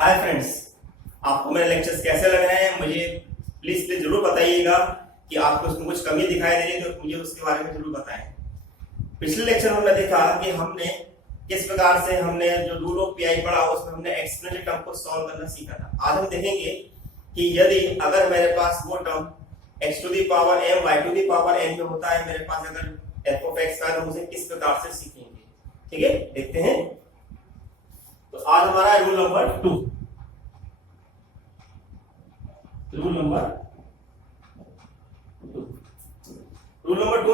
Hi friends, आपको मेरे lectures कैसे लग रहे हैं मुझे प्लीज जरूर बताइएगा कि आपको उसमें कुछ कमी दिखाई दे रही है तो मुझे उसके बारे में जरूर बताएं। पिछले लेक्चर में हमने देखा कि हमने किस प्रकार से हमने जो रूल ऑफ पीआई पढ़ा उसमें हमने एक्सपोनेंशियल टर्म को सॉल्व करना सीखा था। आज हम देखेंगे कि यदि अगर मेरे पास वो term x to the power m y to the power n में होता है, मेरे पास अगर f ऑफ x का, तो उसे किस प्रकार से सीखेंगे। ठीक है, देखते हैं। तो आज हमारा रूल नंबर 2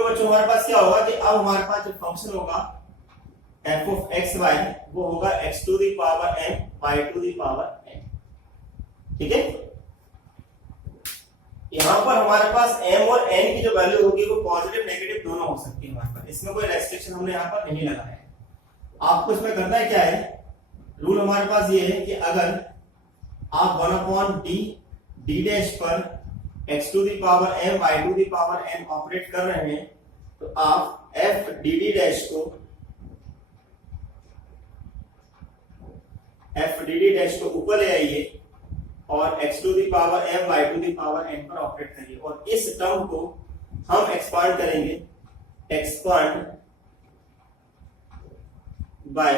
बच्चों हमारे पास क्या होगा कि अब हमारे पास जो फंक्शन होगा f ऑफ x y वो होगा x to the power n y to the power n। ठीक है, यहां पर हमारे पास m और n की जो वैल्यू होगी वो पॉजिटिव नेगेटिव दोनों हो सकती है हमारे पास, इसमें कोई रेस्ट्रिक्शन हमने यहां पर नहीं लगाया है। आपको इसमें करना है क्या है, रूल हमारे पास ये है कि अगर आप 1/d डैश पर x to the power m y to the power n operate कर रहे हैं तो आप f dd डैश को ऊपर ले आइए और x to the power m y to the power n पर ऑपरेट करिए और इस टर्म को हम एक्सपांड करेंगे, एक्सपांड बाय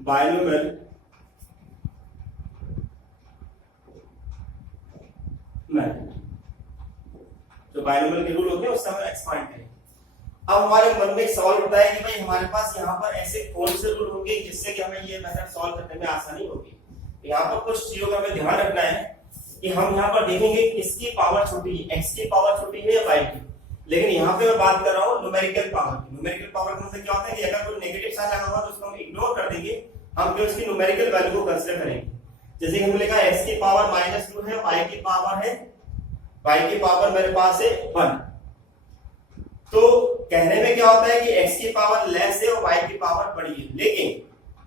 बायनोमियल मेथड। जो बायनोमियल के रूल होते हैं उससे हम एक्सपांड करेंगे। अब हमारे मन में एक सवाल उठता है कि भाई हमारे पास यहाँ पर ऐसे कौन से रूल होंगे जिससे कि हमें ये मेथड सॉल्व करने में आसानी होगी। यहाँ पर कुछ चीजों का हमें ध्यान रखना है कि हम यहाँ पर देखेंगे किसकी पावर छोटी है, x की पावर छोटी है या y की। लेकिन यहाँ पे मैं बात कर रहा हूँ न्यूमेरिकल पावर की। न्यूमेरिकल पावर का मतलब क्या होता है कि अगर कोई नेगेटिव साइन लगा हुआ तो उसको हम इग्नोर कर देंगे, हम फिर उसकी न्यूमेरिकल वैल्यू को कंसीडर करेंगे। जैसे कि हमने लिखा x की पावर -2 है, y की पावर मेरे पास है 1। तो कहने में क्या होता है कि x की पावर लेस है और y की पावर बड़ी है, लेकिन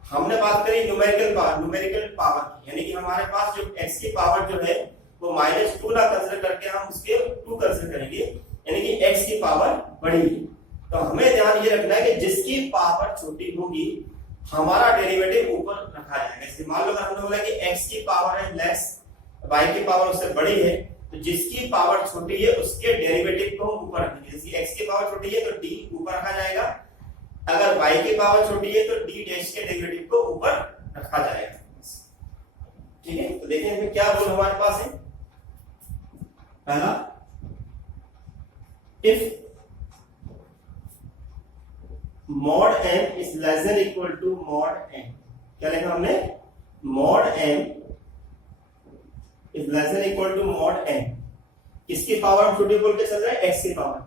हमने बात करी न्यूमेरिकल पावर की, यानी कि हमारे पास जो x की पावर जो है वो -2 ना कंसीडर करके हम उसके 2 कंसीडर करेंगे, यानी कि x की पावर बड़ी है। तो हमें ध्यान ये रखना है कि जिसकी पावर छोटी होगी हमारा डेरिवेटिव ऊपर रखा जाएगा। जैसे मान लो हमने बोला कि x की पावर है लेस, y की पावर उससे बड़ी है, तो जिसकी पावर छोटी है उसके डेरिवेटिव को हम ऊपर रखेंगे। जैसे x की पावर छोटी है तो d ऊपर रखा जाएगा, अगर y की पावर छोटी है तो d डैश के डेरिवेटिव को ऊपर रखा जाएगा। ठीक है, तो देखिए इसमें क्या रूल हमारे पास है। पहला, if mod m is less than equal to mod n, क्या लिखा हमने, mod m is less than equal to mod n, किसकी पावर हम छोटी बोल के चल रहे हैं, x की power,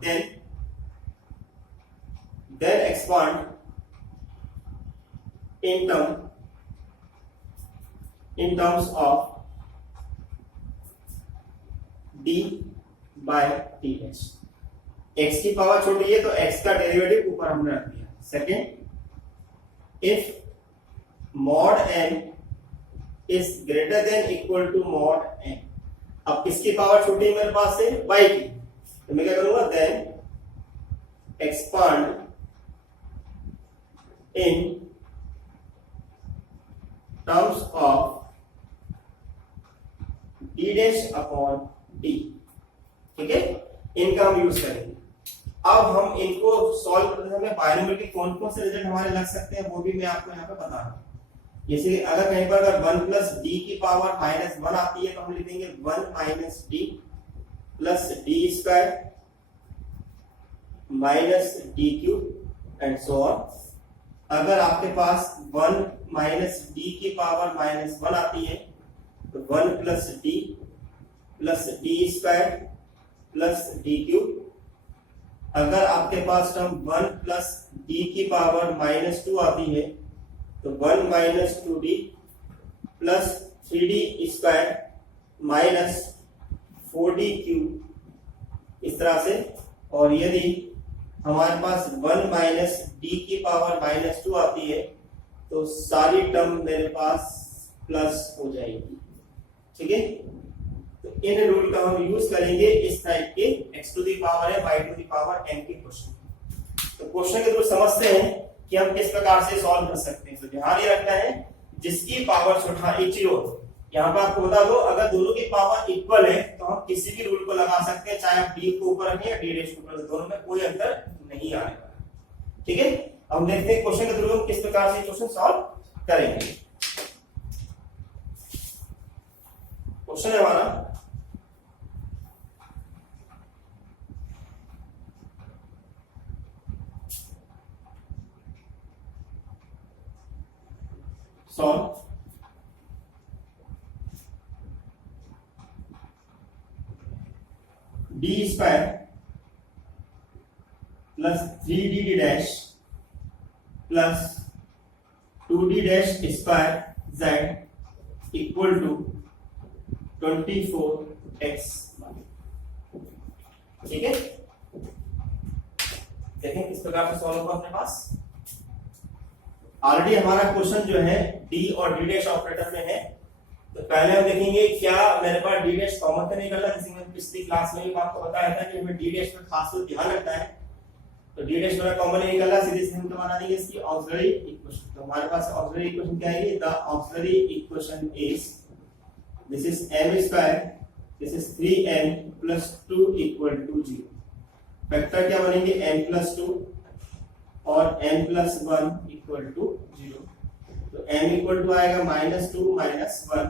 then expand in terms of d by dx। x की पावर छोटी है तो x का डेरिवेटिव ऊपर हमने रख दिया। Second, if mod n is greater than equal to mod n, अब किसकी पावर छोटी है मेरे पास है, y की, तो मैं क्या करूंगा, then expand in terms of d dash upon d। ठीक है, इनका हम यूज करेंगे। अब हम इनको सॉल्व करते समय बायनोमियल के कौन कौन से रिजल्ट हमारे लग सकते हैं वो भी मैं आपको यहाँ पे बता रहा हूँ। जैसे अगर कहीं पर अगर 1 प्लस डी की पावर -1 आती है तो हम लिखेंगे 1 minus D plus D square minus D cube and so on. अगर आपके पास 1 माइनस डी की पावर -1 आती है तो 1 plus D square plus D cube. अगर आपके पास टर्म 1 प्लस डी की पावर -2 आती है तो 1 minus 2d plus 3d square minus 4d cube, इस तरह से। और यदि हमारे पास 1 माइनस डी की पावर -2 आती है तो सारी टर्म मेरे पास प्लस हो जाएगी। ठीक है, तो इन रूल का हम यूज करेंगे इस टाइप के x टू दी पावर है y to the power n के क्वेश्चन। तो क्वेश्चन के थ्रू समझते हैं कि हम किस प्रकार से सॉल्व कर सकते हैं। तो ध्यान ये रखना है जिसकी पावर छोटा जीरो। यहाँ पर आपको बता दो, अगर दोनों की पावर इक्वल है तो हम किसी भी रूल को लगा सकते हैं, चाहे आप डी को ऊपर रखें या डी डैश को ऊपर, दोनों में कोई अंतर नहीं आने वाला। ठीक है, अब देखते हैं क्वेश्चन के थ्रू हम किस प्रकार से क्वेश्चन सॉल्व करेंगे। क्वेश्चन है हमारा solve D square plus 3dd dash plus 2d dash square z equal to 24x। ठीक है, देखें किस प्रकार से सॉल्व होगा अपने पास। ऑलरेडी हमारा क्वेश्चन जो है डी और डी डैश ऑपरेटर में है, तो पहले हम देखेंगे क्या मेरे पास डी डैश कॉमन तो निकल रहा है। जैसे मैंने पिछली क्लास में भी आपको बताया था कि हमें डी डैश में खास तो ध्यान रखना है, तो डी डैश मेरा कॉमन नहीं निकल रहा, सीधे से हम बना देंगे इसकी ऑक्सिलरी इक्वेशन। तो हमारे पास ऑक्सिलरी इक्वेशन क्या है, the auxiliary equation is this is m square, this is 3n plus 2 equal to 0। Vector क्या बनेंगे, n प्लस 2 और n प्लस 1 इक्वल टू 0। तो m इक्वल टू आएगा -2 -1।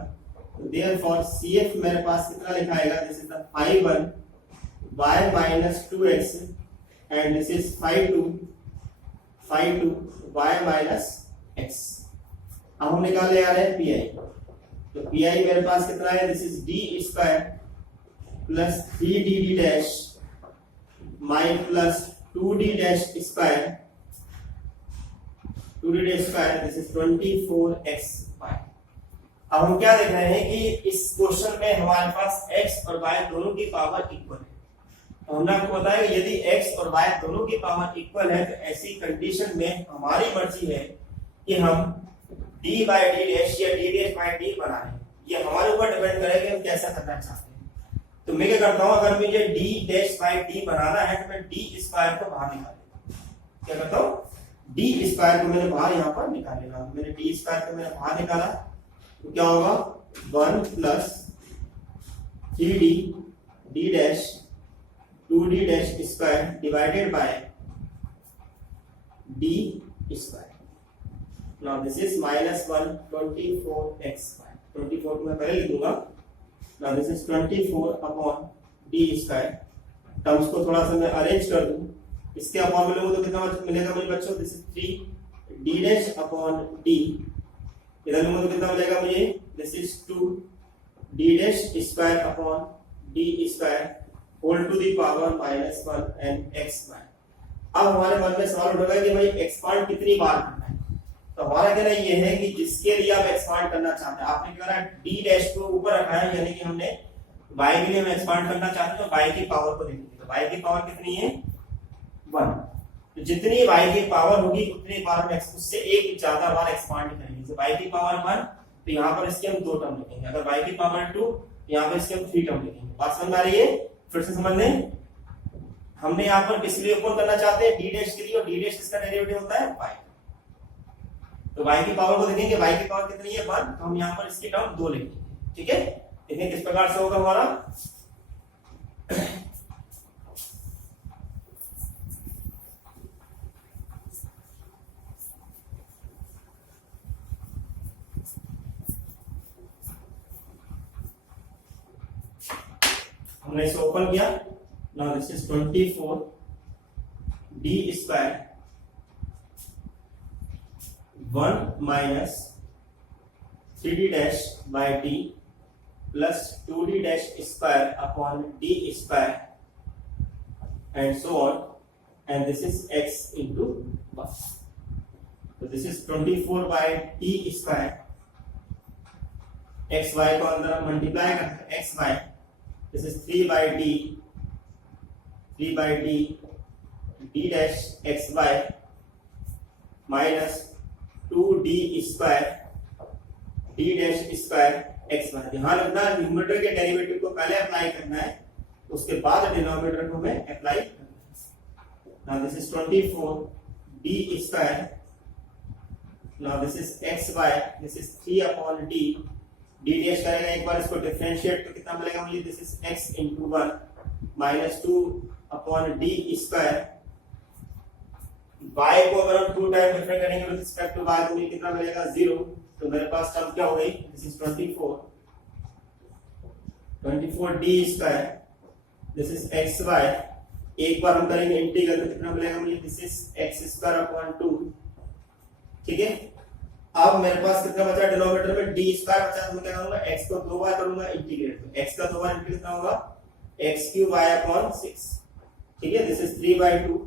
तो देयरफॉर CF मेरे पास कितना लिखा आएगा, this is the 5 1 y -2x and this is 5 2 y x। अब हम निकालने आ रहे हैं pi। तो pi मेरे पास कितना है, this is d square plus 3dd dash my plus 2d dash square 2d dash square, this is 24x y। अब हम क्या देख रहे हैं कि इस क्वेश्चन में हमारे पास x और y दोनों की पावर इक्वल है। तो हमने आपको बताया यदि x और y दोनों की पावर इक्वल है तो ऐसी कंडीशन में हमारी मर्जी है कि हम d बाय d डैश या d डैश बाय d बना लें। ये हमारे ऊपर डिपेंड करेगा कि हम कैसा करना चाहते हैं। तो मैं क्या करता हूं, अगर मुझे d डैश बाय d बनाना है तो मैं d स्क्वायर को बाहर निकाल लेता हूं। क्या करता हूं, d स्क्वायर को मैंने बाहर यहां पर निकाल लेना। मैंने d स्क्वायर को मैंने बाहर निकाला तो क्या होगा, 1 plus 3d d dash 2d dash square divided by d square. Now this is -1 24x square। 24 को मैं पहले लिखूंगा। Now this is 24 upon d square. Terms को थोड़ा सा मैं अरेंज कर दूं, इसके अपॉन में लोगों तो कितना मिलेगा मुझे बच्चों, this is 3 d dash upon d। इधर लोगों तो कितना मिलेगा मुझे, this is 2 d dash square upon d square whole to the power -1 and x square. अब हमारे मन में सवाल उठेगा कि भाई एक्सपांड कितनी बार करना है। तो हमारा कहना ये है कि जिसके लिए आप एक्सपांड करना चाहते हैं, आपने क्या करा, d डैश को ऊपर रखा है, यानी कि हमने y के लिए हम एक्सपांड करना चाहते हैं तो y की पावर को देखेंगे। तो y की पावर कितनी है, 1। तो जितनी y की पावर होगी उतनी बार हम उससे एक ज्यादा बार एक्सपांड करेंगे। तो y की पावर 1, तो यहाँ पर इसके हम 2 टर्म लिखेंगे। अगर y की पावर 2, तो यहाँ पर इसके हम 3 टर्म लिखेंगे। बात समझ में आ रही है, फिर से समझ लें। हमने यहाँ पर किस लिए ओपन करना चाहते हैं, d डैश के लिए, और d डैश इसका डेरिवेटिव होता है y। तो y की पावर को देखेंगे, y की पावर कितनी है, 1। तो हम यहाँ पर इसकी टर्म 2 लिखेंगे। ठीक है, देखिए किस प्रकार से होगा हमारा। हमने इसे ओपन किया। Now this is 24 d square 1 minus 3d dash by d plus 2d dash square upon d square and so on, and this is x into 1। तो this is 24 by d square, x y को अंदर हम multiply करते हैं, x y, this is 3 by d d dash x y minus 2d square d dash square x y। ध्यान रखना, numerator के derivative को पहले अप्लाई करना है, उसके बाद डिनोमिनेटर को हमें अप्लाई करना है। Now this is 24 d square now this is X Y, this is 3 upon D, D dash करेगा एक बार इसको डिफरेंशिएट तो कितना मिलेगा मुझे, this is x into 1 minus 2 upon d square, y को अगर हम 2 टाइम डिफरेंट करेंगे विद रिस्पेक्ट टू y तो मुझे कितना मिलेगा 0, तो मेरे पास टर्म क्या हो गई, this is 24d square, this is xy, एक बार हम करेंगे इंटीग्रल तो कितना मिलेगा मुझे, this is x square upon 2, ठीक है। अब मेरे पास कितना बचा डिनोमिनेटर में, डी स्क्वायर बचा, तो मैं क्या करूंगा, x को 2 बार करूंगा इंटीग्रेट, तो x का 2 बार इंटीग्रेट कितना होगा, x³ y अपॉन 6, ठीक है, दिस इज 3/2।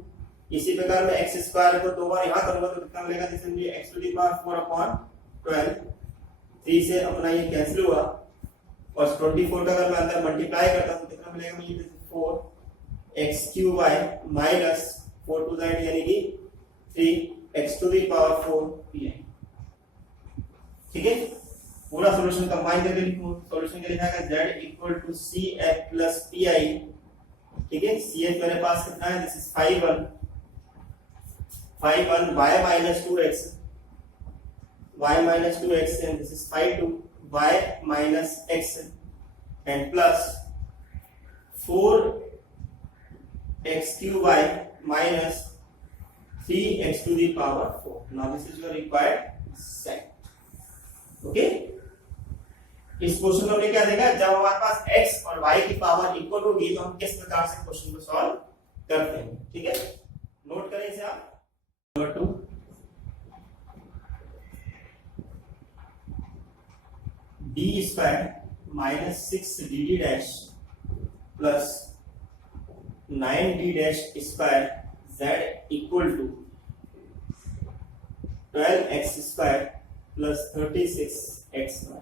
इसी प्रकार मैं x स्क्वायर को 2 बार यहां करूंगा तो कितना मिलेगा, this is x to the power 4 upon 12, 3 से अपना ये कैंसिल हुआ और 24 का अगर मैं अंदर मल्टीप्लाई करता हूं तो कितना मिलेगा मुझे, this is 4x³ minus 4 to the यानी कि 3x to the power 4 pi, ठीक है। पूरा सॉल्यूशन कंबाइन करके लिखूं, सॉल्यूशन क्या लिखा है, z equal to cf plus pi, ठीक है। cf मेरे पास कितना है, this is 5 1 y minus 2x and this is 5 y minus x and plus 4x³ minus 3x to the power 4. Now this is your required set. Okay, इस question में हमने क्या देखा, जब हमारे पास x और y की पावर इक्वल होगी तो हम किस प्रकार से क्वेश्चन को सॉल्व करते हैं, ठीक है। नोट करें इसे आप। Number 2, d square minus 6dd dash plus 9d dash square z equal to 12x square plus 36xy,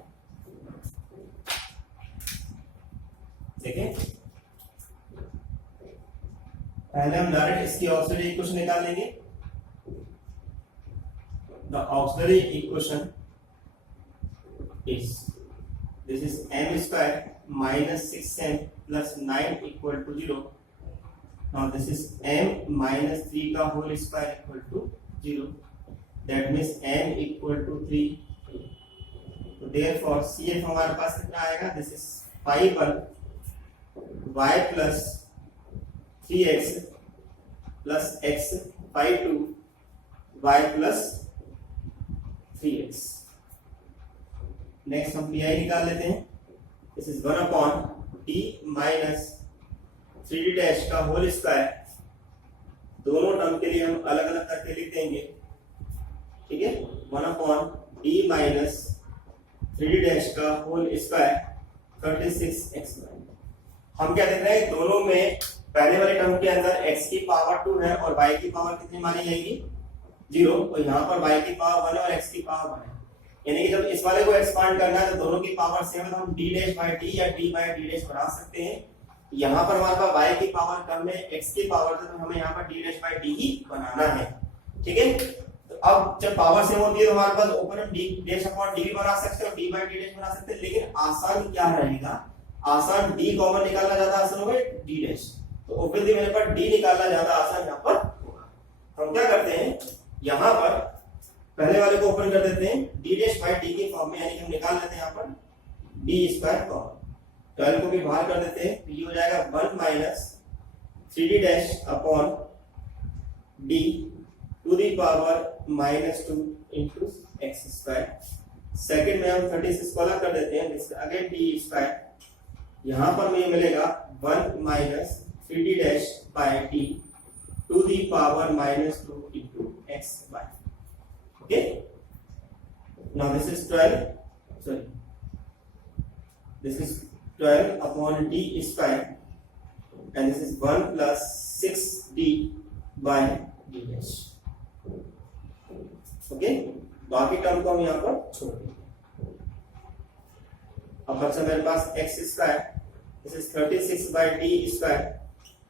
देखें पहले हम डायरेक्ट इसकी ऑक्सिलरी इक्वेशन निकाल लेंगे। The auxiliary equation is this is m square minus 6m plus 9 equal to 0. Now this is m minus 3 का whole square equal to 0. That means m equal to 3. So therefore CF हमारे पास कितना आएगा, this is 5 y plus 3x plus x 5 y plus 3x. Next हम pi निकाल लेते हैं, this is 1 upon d minus 3d dash का whole square, दोनों टर्म के लिए हम अलग अलग करके लिख देंगे, ठीक है। 1 upon d minus 3d dash का होल स्क्वायर 36xy। हम क्या देख रहे हैं, दोनों में पहले वाले टर्म के अंदर x की पावर 2 है और y की पावर कितनी मानी जाएगी, 0, और यहाँ पर y की पावर 1 है और x की पावर 1 है, यानी कि जब इस वाले को एक्सपांड करना है तो दोनों की पावर सेम है तो हम d डैश बाय d या d बाय d डैश बना सकते हैं। यहाँ पर हमारे पास y की पावर कम है, x की पावर तो हमें यहाँ पर d डैश बाय d ही बनाना है, ठीक है। तो अब जब पावर सेम होती है तो हमारे पास ओपन हम d डैश अपॉन d भी बना सकते हैं और d बाय d डैश बना सकते हैं, लेकिन आसान क्या रहेगा, आसान d कॉमन निकालना ज्यादा आसान होगा d डैश, तो ऑब्वियसली मेरे पास d निकालना ज्यादा आसान यहाँ पर। हम क्या करते हैं, यहाँ पर पहले वाले को ओपन कर देते हैं d डैश बाय d के फॉर्म में, यानी कि हम निकाल लेते हैं यहाँ पर d स्क्वायर कॉमन, 12 को भी बाहर कर देते हैं तो ये हो जाएगा 1 minus 3d dash upon d to the power -2 into x square. Second में हम 36 को अलग कर देते हैं, अगेन d स्क्वायर, यहाँ पर मुझे मिलेगा 1 minus 3d dash by d to the power -2 into x square. Okay, now this is 12 upon d square and this is 1 plus 6d by d dash. Okay, बाकी टर्म को हम यहाँ पर छोड़ देंगे। अब बचा मेरे पास x square, this is 36 by d square,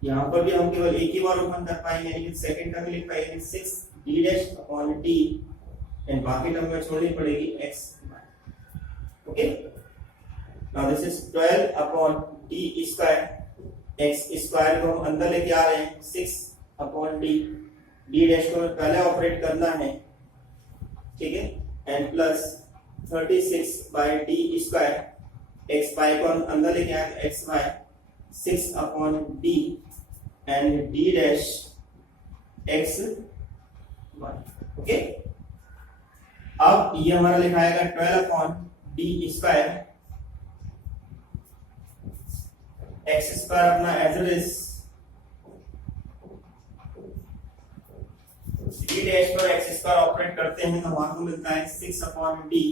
यहाँ पर भी हम केवल एक ही बार ओपन कर पाएंगे, यानी कि सेकंड टर्म लिख पाएंगे 6d dash upon d and बाकी टर्म में छोड़नी पड़ेगी x। Okay, now this is 12 upon d square, x square को हम अंदर लेके आ रहे हैं, 6 अपॉन d, d डैश को पहले ऑपरेट करना है, ठीक है, and plus 36 by d square, x Y को हम अंदर लेके आए तो x y 6 upon d and d dash x y. Okay, अब ये हमारा लिखा आएगा 12 upon d square, x square अपना as it is, D dash पर एक्स स्क्वायर ऑपरेट करते हैं तो हमारे को मिलता है 6 upon d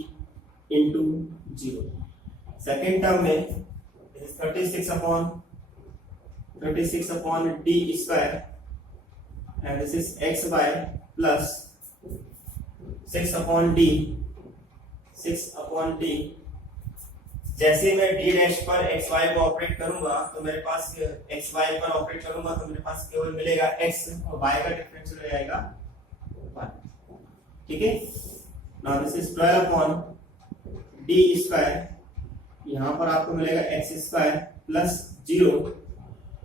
into 0। Second term में 36 upon d square and this is X Y plus 6 upon D. जैसे मैं डी डैश पर एक्स वाई को ऑपरेट करूंगा तो मेरे पास एक्स वाई पर ऑपरेट करूंगा तो मेरे पास केवल मिलेगा एक्स और वाई का डिफरेंशियल हो जाएगा 1। ठीक है, now this is 12 upon d square, यहां पर आपको मिलेगा x square plus 0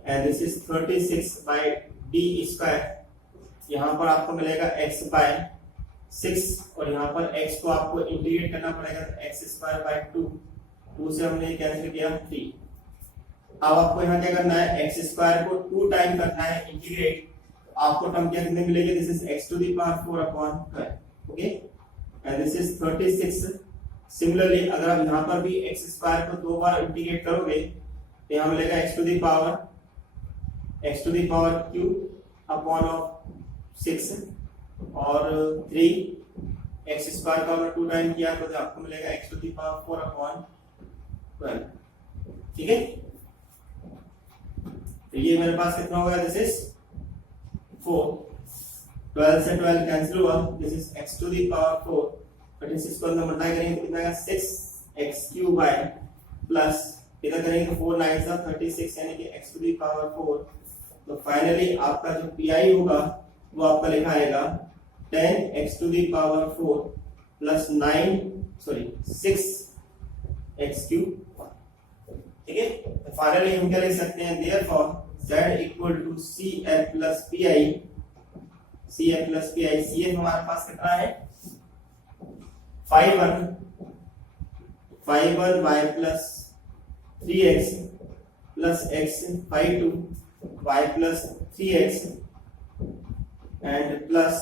and this is 36 by d square, यहां पर आपको मिलेगा एक्स बाय 6 और यहाँ पर x को आपको इंटीग्रेट करना पड़ेगा तो एक्स स्क्वायर बाय 2 से हमने कैंसिल किया 3। अब आपको यहाँ क्या करना है, एक्स स्क्वायर को 2 टाइम करना है इंटीग्रेट, आपको टर्म क्या कितने मिलेगी, this is x to the power 4 upon 12। Okay, and this is 36। Similarly अगर आप यहाँ पर भी एक्स स्क्वायर को 2 बार इंटीग्रेट करोगे तो यहाँ मिलेगा x to the power Q upon of 6 और 3 एक्स स्क्वायर का अगर 2 टाइम किया तो आपको मिलेगा x to the power 4 upon 12। ठीक है, तो ये मेरे पास कितना होगा, दिस इज 4, 12 से 12 कैंसिल हुआ, this is x to the power 4, 36 को अंदर मल्टीप्लाई करेंगे तो कितना आएगा 6x क्यूब बाय प्लस इधर करेंगे तो 4 9 सा 36 यानी कि x टू द पावर 4। तो फाइनली आपका जो पीआई होगा वो आपका लिखा आएगा 10x to the power 4 plus 6x cube. ठीक है, तो फाइनली हम क्या लिख सकते हैं, therefore z equal to cf plus pi, cf हमारे पास कितना है 5 1 y plus 3x plus x 5 2 y plus 3x and plus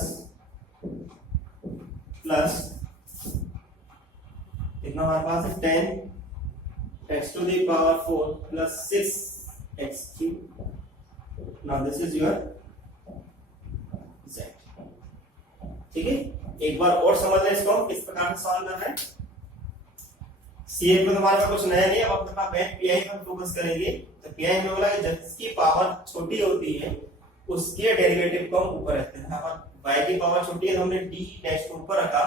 कितना हमारे पास है 10x to the power 4 plus 6x cube. Now this is your z। ठीक है, एक बार और समझ लें इसको हम किस प्रकार से सॉल्व कर रहे हैं। सीएफ में हमारे पास कुछ नया नहीं है, अब अपना बैंक पीआई पर फोकस करेंगे। तो पीआई में बोला कि जिसकी पावर छोटी होती है उसके डेरिवेटिव को हम ऊपर रखते हैं। यहाँ पर y की पावर छोटी है तो हमने d डैश को ऊपर रखा,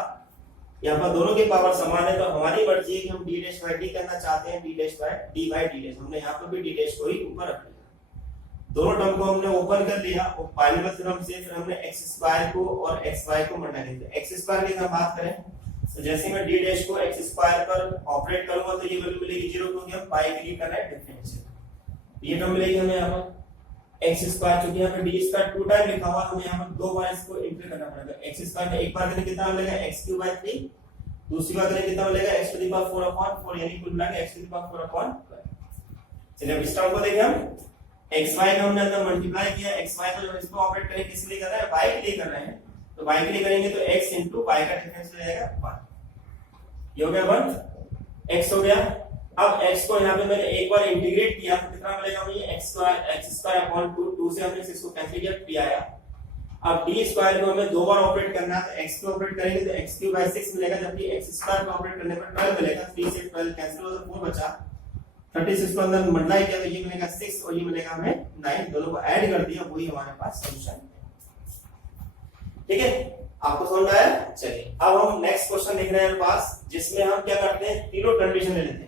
यहाँ पर दोनों की पावर समान है तो हमारी मर्जी है कि हम d डैश बाय d करना चाहते हैं, d dash by d by d dash, हमने यहाँ पर भी d डैश को ही ऊपर रख लिया। दोनों टर्म को हमने ओपन कर लिया और पाइथागोरस थ्योरम से फिर हमने x स्क्वायर को और xy को मल्टीप्लाई किया। x स्क्वायर की हम बात करें तो जैसे मैं d डैश को x स्क्वायर पर ऑपरेट करूंगा तो ये वैल्यू मिलेगी 0 क्योंकि हम y के लिए कर रहे हैं डिफरेंशियल। ये टर्म मिलेगी हमें यहाँ पर एक्स स्क्वायर, क्योंकि यहाँ पे डी स्क्वायर 2 टाइम लिखा हुआ है हमें यहाँ पर 2 बार इसको इंटर करना पड़ेगा। एक्स स्क्वायर में एक बार करें कितना मिलेगा x क्यूब बाय 3, दूसरी बार करें कितना मिलेगा x to the power 4 upon 4 यानी कुल मिला के x to the power 4 upon 12। चलिए अब इस टर्म को देखें हम, xy का हमने अंदर मल्टीप्लाई किया, xy को जब इसको ऑपरेट करें किस लिए कर रहे हैं, y के लिए कर रहे हैं, तो y के लिए करेंगे तो x into y का डिफरेंस हो जाएगा 1। ये हो गया 1, x हो गया। अब x को यहाँ पे मैंने एक बार इंटीग्रेट किया तो कितना मिलेगा मुझे x स्क्वायर अपॉन 2 से हमने इसको कैंसिल किया, p आया। अब d स्क्वायर को हमें 2 बार ऑपरेट करना है तो x को ऑपरेट करेंगे तो x क्यूब बाय 6 मिलेगा, जबकि x स्क्वायर को ऑपरेट करने पर 12 मिलेगा। 3 से 12 कैंसिल हो तो 4 बचा, 36 को अंदर मल्टीप्लाई किया तो ये मिलेगा 6 और ये मिलेगा हमें 9, दोनों को ऐड कर दिया, वही हमारे पास सॉल्यूशन है। ठीक है, आपको समझ में आया। चलिए अब हम नेक्स्ट क्वेश्चन लिख रहे हैं पास, जिसमें हम क्या करते हैं, तीनों कंडीशन ले लेते हैं,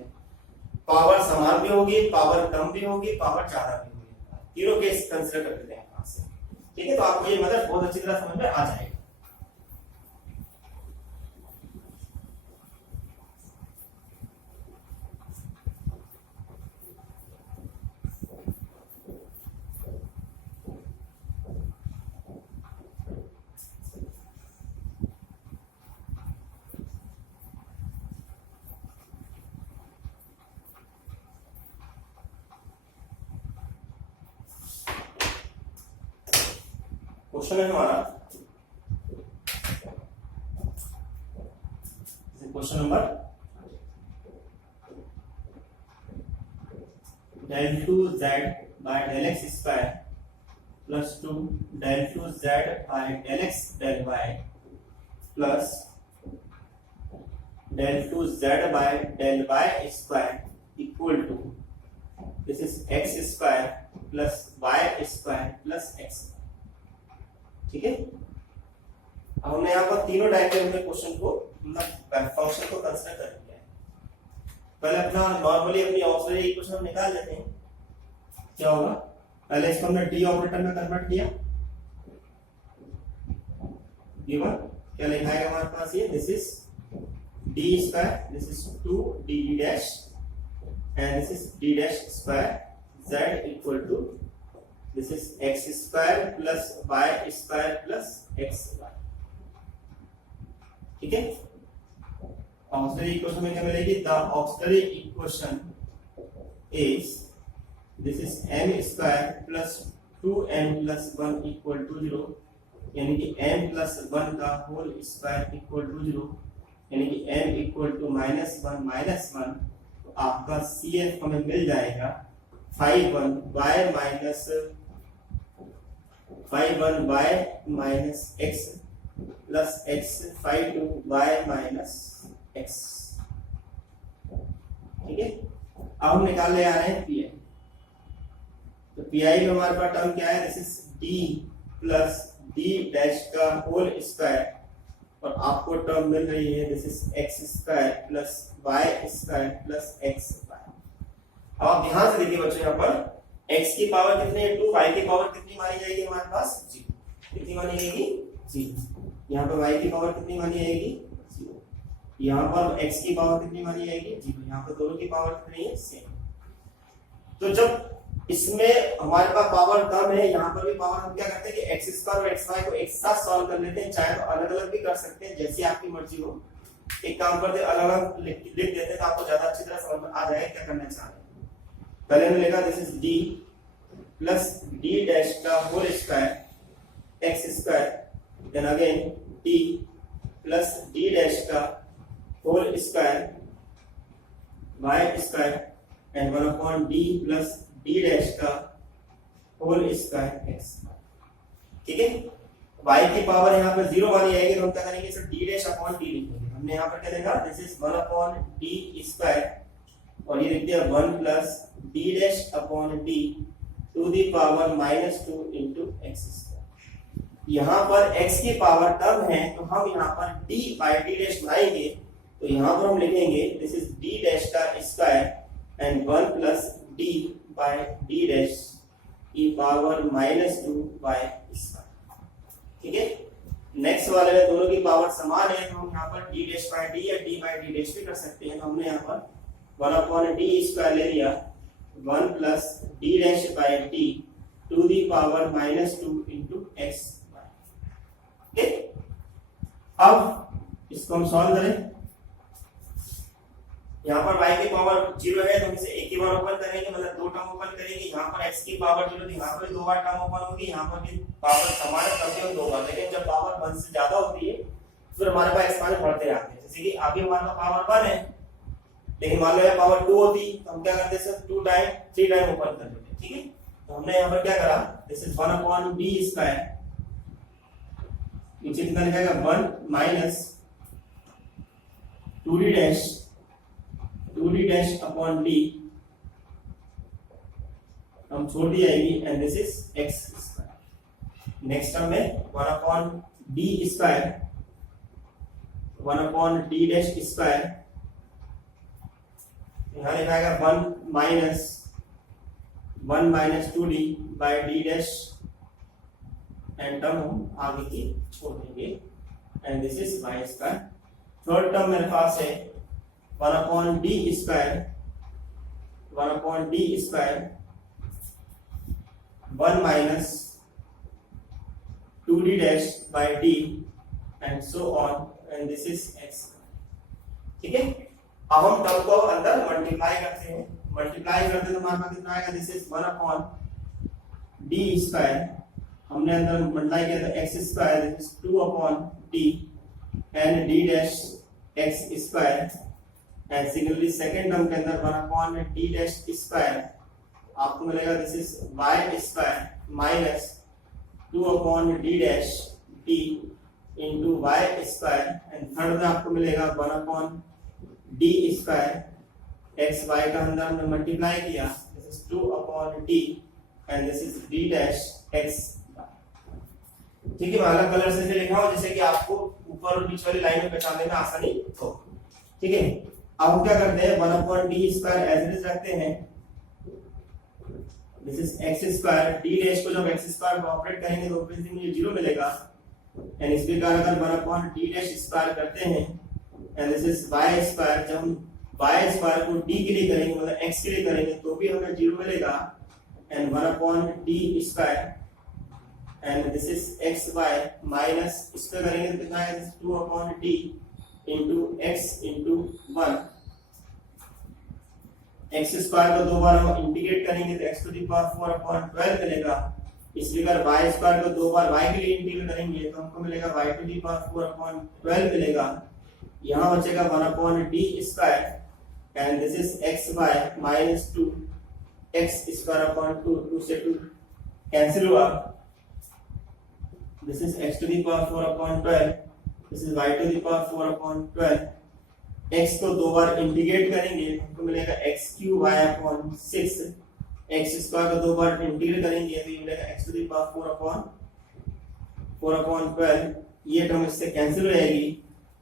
पावर समान भी होगी, पावर कम भी होगी, पावर ज्यादा भी होगी, तीनों केस कंसीडर कर लेते हैं यहाँ से। ठीक है, तो आपको ये मतलब बहुत अच्छी तरह समझ में आ जाएगा। क्वेश्चन है हमारा question number del 2z by del x square plus 2 del 2z by del x del y plus del 2z by del y square equal to this is x square plus y square plus x। ठीक है, अब हमने यहाँ पर तीनों diagram में question को मतलब फंक्शन को कंसीडर कर लिया है। पहले अपना नॉर्मली अपनी ऑक्सिलरी इक्वेशन हम निकाल लेते हैं। क्या होगा, पहले इसको हमने डी ऑपरेटर में कन्वर्ट किया। गिवन क्या लिखा है हमारे पास, ये this is D square, this is 2 D dash and this is D dash square z equal to this is x square plus y square plus xy। ठीक है, ऑक्सिलरी इक्वेशन में क्या मिलेगी, the auxiliary equation is this is m square plus 2m plus 1 equal to 0, यानी कि m plus 1 का whole square equal to 0, यानी कि m इक्वल टू -1 माइनस 1। तो आपका CF हमें मिल जाएगा 5 y minus x plus x 5y minus x। ठीक है, अब हम निकालने आ रहे हैं पी आई। तो पी आई में हमारे पास टर्म क्या है, this is d plus d dash का होल स्क्वायर, और आपको टर्म मिल रही है this is x square plus y square plus x। अब आप ध्यान से देखिए बच्चों, यहाँ पर x की पावर कितनी है 2, y की पावर कितनी मानी जाएगी हमारे पास 0, कितनी मानी जाएगी 0। यहाँ पर y की पावर कितनी मानी जाएगी 0, यहाँ पर x की पावर कितनी मानी जाएगी 0, यहाँ पर दोनों की पावर कितनी है सेम। तो जब इसमें हमारे पास पावर कम है, यहाँ पर भी पावर, हम क्या करते हैं कि x स्क्वायर और xy को एक साथ सॉल्व कर लेते हैं, चाहे तो अलग अलग भी कर सकते हैं, जैसी आपकी मर्जी हो। एक काम करते अलग अलग लिख देते हैं तो आपको ज्यादा अच्छी तरह समझ में आ जाएगा क्या करना चाह रहे हैं। पहले हमने लिखा this is d plus d dash का whole square x square, then again d plus d dash का whole square y square and 1 upon d plus d dash का होल स्क्वायर x। ठीक है, y की पावर यहाँ पर 0 मानी जाएगी, तो हम क्या करेंगे, इसे d डैश अपॉन d लिखेंगे। हमने यहाँ पर क्या देखा, this is 1 upon d square, और ये लिख दिया 1 plus d dash upon d to the power -2 into X square. यहाँ पर x की पावर कम है तो हम यहाँ पर d बाई d डैश बनाएंगे, तो यहाँ पर हम लिखेंगे दिस इज d डैश का square and 1 plus d by d dash की पावर -2 बाई स्क्वायर। ठीक है, नेक्स्ट वाले में दोनों की पावर समान है, तो हम यहाँ पर d डैश बाई d या d बाई d डैश भी कर सकते हैं। तो हमने यहाँ पर 1 अपॉन d स्क्वायर ले लिया, 1 plus d dash by d to the power -2 into X. ठीक, अब इसको हम सॉल्व करें। यहाँ पर y की पावर 0 है तो हम इसे एक ही बार ओपन करेंगे, मतलब 2 टर्म ओपन करेंगे। यहाँ पर x की पावर 0 थी, यहाँ पर 2 बार टर्म ओपन होगी, यहाँ पर भी पावर समान है तब भी 2 बार। लेकिन जब पावर 1 से ज्यादा होती है फिर हमारे पास एक्सपांड बढ़ते जाते हैं। जैसे कि अभी हमारे पास पावर 1 है, लेकिन मान लो ये पावर 2 होती तो हम क्या करते सर 2 टाइम 3 टाइम ओपन कर लेते। ठीक है, तो हमने यहाँ पर क्या करा, this is 1 upon d square, नीचे कितना लिखेगा 1 minus 2d dash upon d, हम छोड़ दी जाएगी, and this is x square. Next term में 1 upon d square, 1 upon d dash square, यहाँ लिखाएगा 1 minus 2d by d dash, and term हम आगे की छोड़ देंगे, and this is y square. Third term मेरे पास है 1 upon d square, 1 upon d square, 1 minus 2d dash by d and so on, and this is x। ठीक है, अब हम टर्म को अंदर मल्टीप्लाई करते हैं। मल्टीप्लाई करते तो हमारे पास कितना आएगा, this is 1 upon d square, हम हमने अंदर मल्टीप्लाई किया था x square this is 2 upon d and d dash x square and similarly second term के अंदर 1 अपॉन d डैश स्क्वायर आपको मिलेगा this is y square minus 2 upon d dash d into y square and third में आपको मिलेगा 1 upon d square x y का अंदर हमने मल्टीप्लाई किया this is 2 upon d and this is d dash x। ठीक है, मैं अलग कलर से लिखा हूं जिससे कि आपको ऊपर और बीच वाली लाइन में पहचानने में आसानी हो। ठीक है, अब हम क्या करते हैं 1 upon d square as it is रखते हैं this is x square d dash को जब x स्क्वायर को ऑपरेट करेंगे तो ऑब्वियसली मुझे 0 मिलेगा एंड इस प्रकार अगर 1 अपॉन d डैश स्क्वायर करते हैं and this is y square जब हम y स्क्वायर को d के लिए करेंगे मतलब x के लिए करेंगे तो भी हमें 0 मिलेगा and 1 upon d square and this is xy minus इस पे करेंगे तो कितना है 2 upon d into x into 1 x square को दो बार हम इंटीग्रेट करेंगे तो x to the power 4 upon 12 मिलेगा। इस प्रकार y स्क्वायर को दो बार y के लिए इंटीग्रेट करेंगे तो हमको मिलेगा y to the power 4 upon 12 मिलेगा। यहाँ बचेगा 1 upon d square and this is xy minus 2 x square upon 2 से 2 कैंसिल हुआ this is x to the power 4 upon 12 this is y to the power 4 upon 12 x को दो बार integrate करेंगे हमको मिलेगा x cube y upon 6 x square को दो बार integrate करेंगे तो ये मिलेगा x to the power 4 upon 12 ये टर्म इससे कैंसिल हो जाएगी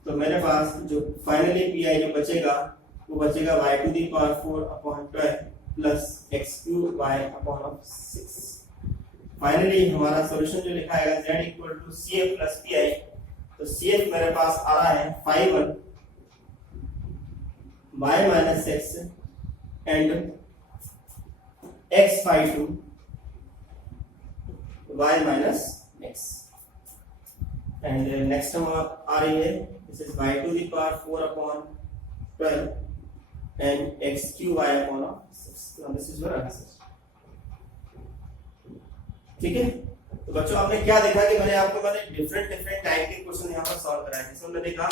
तो मेरे पास जो फाइनली pi जो बचेगा वो बचेगा y to the power 4 upon 12 plus x cube y upon 6। Finally हमारा सॉल्यूशन जो लिखा है z equal to cf plus pi तो cf मेरे पास आ रहा है 5 y minus x and x 5 y minus x and next term आ रही है this is y to the power 4 upon 12 and x cube y upon 6 now this is your answer. ठीक है, तो बच्चों आपने क्या देखा कि मैंने डिफरेंट टाइप के क्वेश्चन यहाँ पर सॉल्व कराए जिसमें मैंने देखा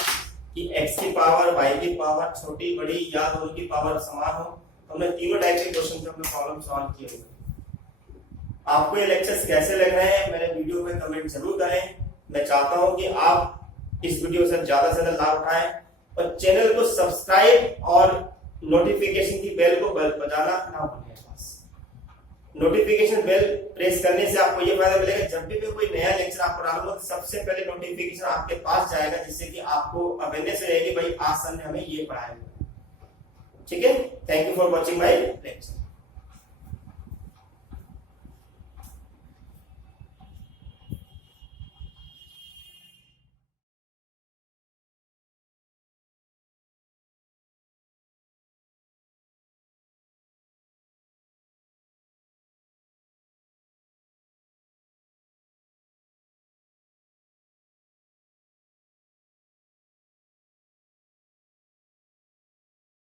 कि x की पावर y की पावर छोटी बड़ी या दोनों की पावर समान हो तो हमने तीनों टाइप के क्वेश्चन से अपने प्रॉब्लम सॉल्व किए हुए। आपको ये लेक्चर्स कैसे लग रहे हैं मेरे वीडियो में कमेंट जरूर करें। मैं चाहता हूं कि आप इस वीडियो से ज्यादा लाभ उठाएं और चैनल को सब्सक्राइब और नोटिफिकेशन की बेल को बजाना ना भूलें। नोटिफिकेशन बेल प्रेस करने से आपको ये फायदा मिलेगा जब भी मैं कोई नया लेक्चर आपको डालूंगा तो सबसे पहले नोटिफिकेशन आपके पास जाएगा जिससे कि आपको अवेयरनेस रहेगी भाई आज सर ने हमें ये पढ़ाया। ठीक है, thank you for watching my lecture.